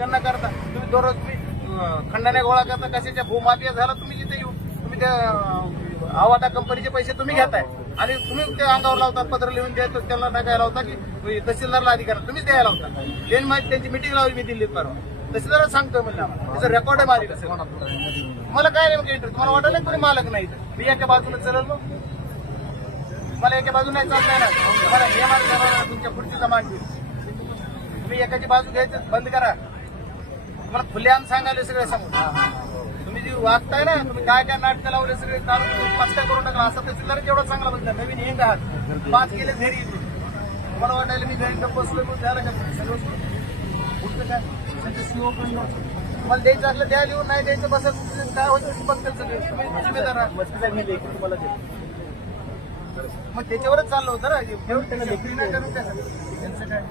त्यांना करता तुम्ही दररोज खंडण्या गोळा करता, कशाच्या भूमाफिया झाला तुम्ही जिथे येऊ, तुम्ही त्या आवादा कंपनीचे पैसे तुम्ही घेताय आणि तुम्ही त्या अंगावर लावता, पत्र लिहून द्यायचं त्यांना टाकायला होता की तहसीलदारला अधिकार तुम्हीच द्यायला होता. त्यांनी माहिती त्यांची मिटिंग लावली मी दिल्लीत परवा, तहसीलदार सांगतोय म्हणलं त्याचं रेकॉर्ड आहे माझी. कसं मला काय नेमकं इंटरेस्ट, तुम्हाला वाटलं नाही तुम्ही मालक नाही, मी एका बाजूला चलल मग मला एका बाजूला नाही चालत नाही ना, मला हे मार्ग तुमच्या पुढची जमान तुम्ही एकाची बाजू घ्यायचं बंद करा. मला खुलेआम सांगायला सगळे सांगून तुम्ही जी वागताय ना, तुम्ही काय काय नाटकं लावले सगळे काढून पस्ता करून टाकला. असं तहसीलदार केवढा चांगला बघितला, नवीन हिंग आहात 5 केले घरी. मला वाटायला मी घरी बसलो मग झालं का सगळं कुठलं काय मला द्यायचं असलं द्या, लिहून नाही द्यायचं बसत काय होतं बघतात सगळे. तुम्ही जिम्मेदार तुम्हाला मग त्याच्यावरच चाललं होतं ना, त्यांचं काय